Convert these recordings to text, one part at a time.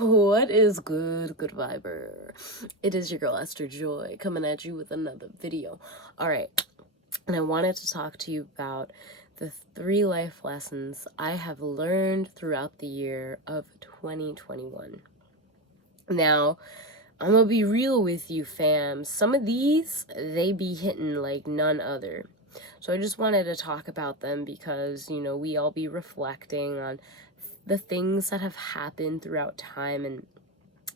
What is good viber? It is your girl Esther Joy coming at you with another video. All right, and I wanted to talk to you about the 3 life lessons I have learned throughout the year of 2021. Now, I'm gonna be real with you, fam. Some of these, they be hitting like none other. So I just wanted to talk about them because, we all be reflecting on the things that have happened throughout time. And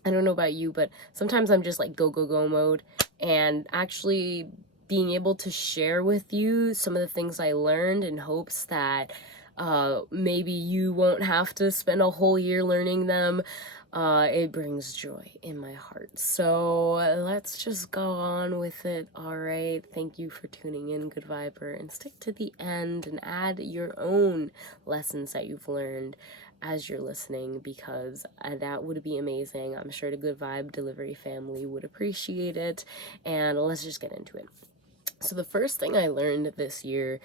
I don't know about you, but sometimes I'm just like go mode, and actually being able to share with you some of the things I learned in hopes that maybe you won't have to spend a whole year learning them. It brings joy in my heart. So let's just go on with it. All right. Thank you for tuning in, Good Viber, and stick to the end and add your own lessons that you've learned as you're listening, because that would be amazing. I'm sure the Good Vibe Delivery family would appreciate it. And let's just get into it. So the first thing I learned this year,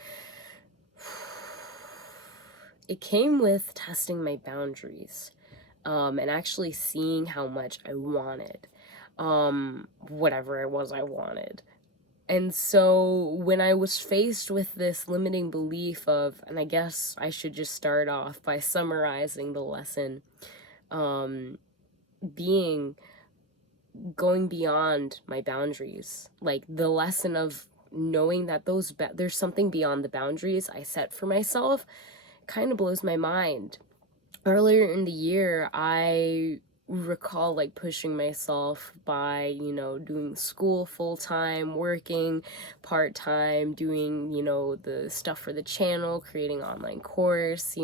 it came with testing my boundaries, and actually seeing how much I wanted, whatever it was I wanted. And so when I was faced with this limiting belief of, and I guess I should just start off by summarizing the lesson, being going beyond my boundaries, like the lesson of knowing that there's something beyond the boundaries I set for myself, kind of blows my mind. Earlier in the year, I recall like pushing myself by, doing school full time, working part time, doing, the stuff for the channel, creating online course,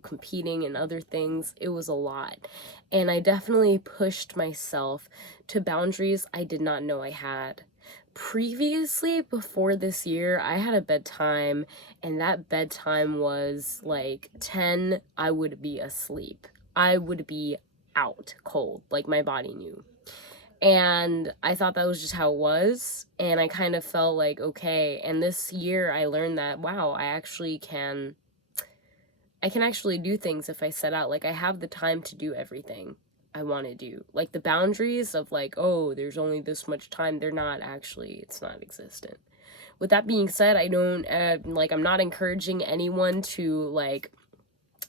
competing and other things. It was a lot. And I definitely pushed myself to boundaries I did not know I had. Previously, before this year, I had a bedtime, and that bedtime was like 10, I would be asleep. I would be out cold, like my body knew. And I thought that was just how it was, and I kind of felt like, okay. And this year I learned that, wow, I can actually do things if I set out. Like, I have the time to do everything I want to do. Like, the boundaries of like, oh, there's only this much time, they're not actually, it's not existent. With that being said, I don't, I'm not encouraging anyone to like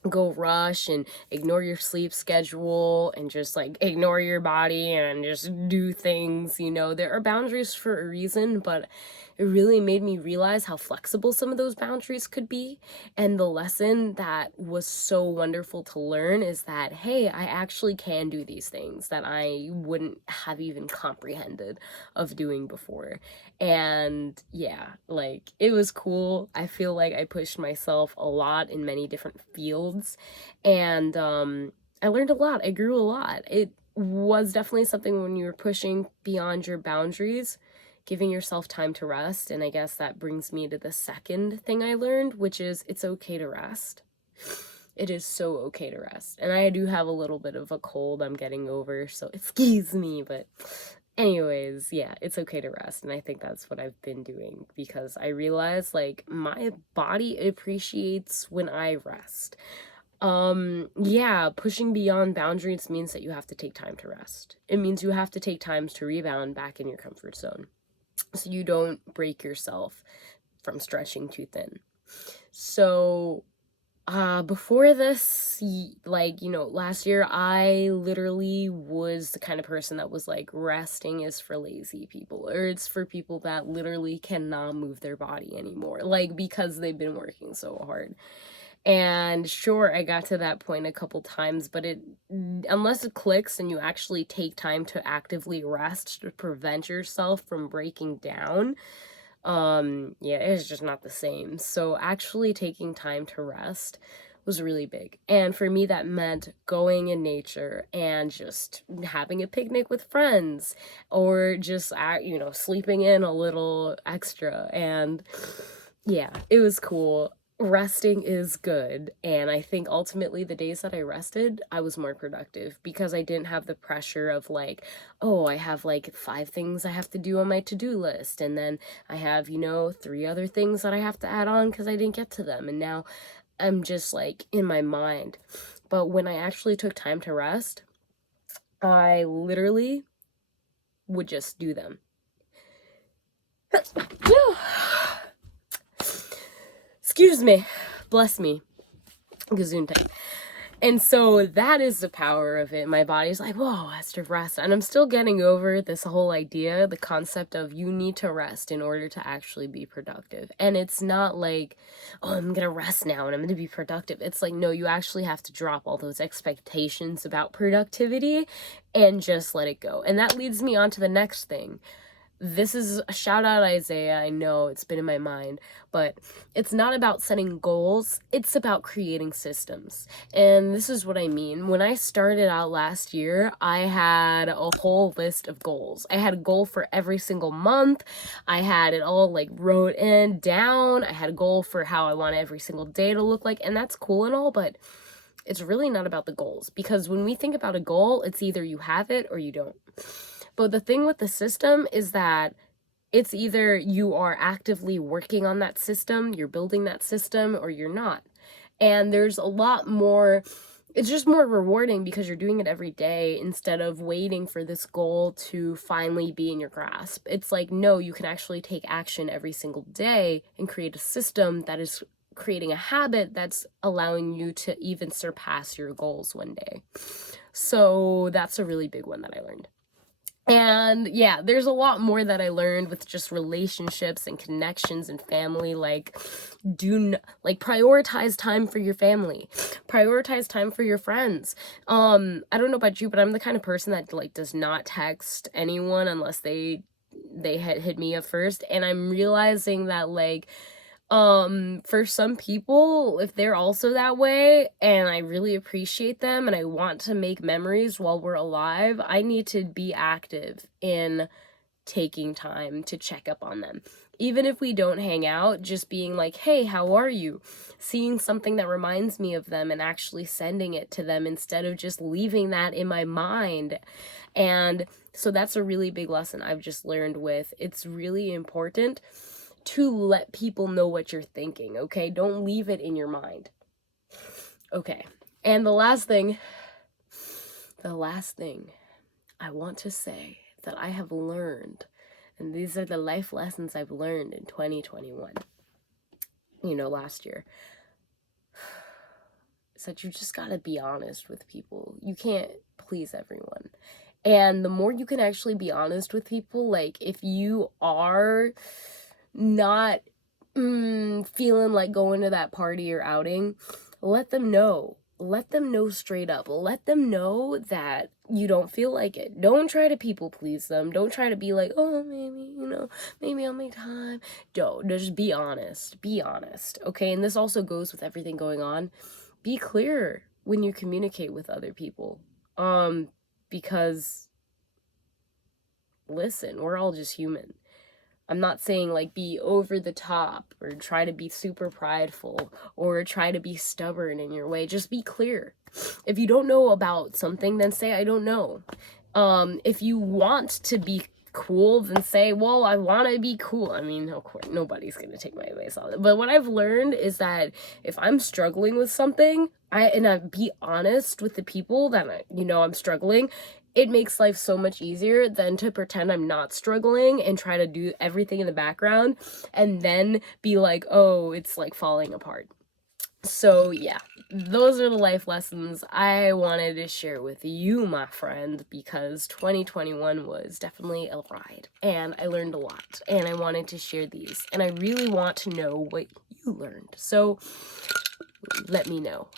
go rush and ignore your sleep schedule and just like ignore your body and just do things. There are boundaries for a reason, but it really made me realize how flexible some of those boundaries could be. And the lesson that was so wonderful to learn is that, hey, I actually can do these things that I wouldn't have even comprehended of doing before. And yeah, like, it was cool. I feel like I pushed myself a lot in many different fields, and I learned a lot. I grew a lot. It was definitely something when you were pushing beyond your boundaries, giving yourself time to rest. And I guess that brings me to the second thing I learned, which is it's okay to rest. It is so okay to rest. And I do have a little bit of a cold I'm getting over, so excuse me, but anyways, yeah, it's okay to rest. And I think that's what I've been doing, because I realize like my body appreciates when I rest. Yeah, pushing beyond boundaries means that you have to take time to rest. It means you have to take time to rebound back in your comfort zone, so you don't break yourself from stretching too thin. So before this, last year, I literally was the kind of person that was like, resting is for lazy people, or it's for people that literally cannot move their body anymore, like, because they've been working so hard. And sure, I got to that point a couple times, but unless it clicks and you actually take time to actively rest to prevent yourself from breaking down, yeah, it's just not the same. So actually taking time to rest was really big. And for me, that meant going in nature and just having a picnic with friends, or just, sleeping in a little extra. And yeah, it was cool. Resting is good, and I think ultimately the days that I rested, I was more productive, because I didn't have the pressure of like, oh, I have like 5 things I have to do on my to-do list, and then I have, 3 other things that I have to add on because I didn't get to them, and now I'm just like in my mind. But when I actually took time to rest, I literally would just do them. Excuse me. Bless me. Gesundheit. And so that is the power of it. My body's like, whoa, Esther, rest. And I'm still getting over this whole idea, the concept of you need to rest in order to actually be productive. And it's not like, oh, I'm going to rest now and I'm going to be productive. It's like, no, you actually have to drop all those expectations about productivity and just let it go. And that leads me on to the next thing. This is a shout out Isaiah. I know it's been in my mind, but it's not about setting goals. It's about creating systems. And this is what I mean. When I started out last year, I had a whole list of goals. I had a goal for every single month. I had it all like wrote in down. I had a goal for how I want every single day to look like. And that's cool and all, but it's really not about the goals, because when we think about a goal, it's either you have it or you don't. But the thing with the system is that it's either you are actively working on that system, you're building that system, or you're not. And there's a lot more, it's just more rewarding because you're doing it every day instead of waiting for this goal to finally be in your grasp. It's like, no, you can actually take action every single day and create a system that is creating a habit that's allowing you to even surpass your goals one day. So that's a really big one that I learned. And yeah, there's a lot more that I learned with just relationships and connections and family. Like, prioritize time for your family, prioritize time for your friends. I don't know about you, but I'm the kind of person that like does not text anyone unless they had hit me up first. And I'm realizing that like, for some people, if they're also that way, and I really appreciate them and I want to make memories while we're alive, I need to be active in taking time to check up on them. Even if we don't hang out, just being like, hey, how are you? Seeing something that reminds me of them and actually sending it to them instead of just leaving that in my mind. And so that's a really big lesson I've just learned with, it's really important to let people know what you're thinking, okay? Don't leave it in your mind. Okay. And the last thing I want to say that I have learned, and these are the life lessons I've learned in 2021, last year, is that you just gotta be honest with people. You can't please everyone. And the more you can actually be honest with people, like if you are not feeling like going to that party or outing, let them know. Let them know straight up. Let them know that you don't feel like it. Don't try to people please them. Don't try to be like, oh, maybe I'll make time. Don't. Just be honest. Be honest. Okay? And this also goes with everything going on. Be clear when you communicate with other people. Because, listen, we're all just human. I'm not saying like be over the top or try to be super prideful or try to be stubborn in your way. Just be clear. If you don't know about something, then say, I don't know. If you want to be cool, then say, well, I want to be cool. I mean, of course, nobody's going to take my advice on it. But what I've learned is that if I'm struggling with something, I be honest with the people that I'm struggling, it makes life so much easier than to pretend I'm not struggling and try to do everything in the background and then be like, oh, it's like falling apart. So yeah, those are the life lessons I wanted to share with you, my friend, because 2021 was definitely a ride and I learned a lot and I wanted to share these and I really want to know what you learned. So let me know.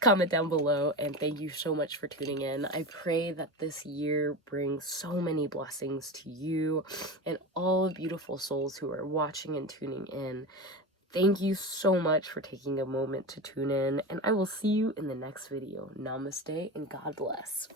Comment down below, and thank you so much for tuning in. I pray that this year brings so many blessings to you and all the beautiful souls who are watching and tuning in. Thank you so much for taking a moment to tune in, and I will see you in the next video. Namaste and God bless.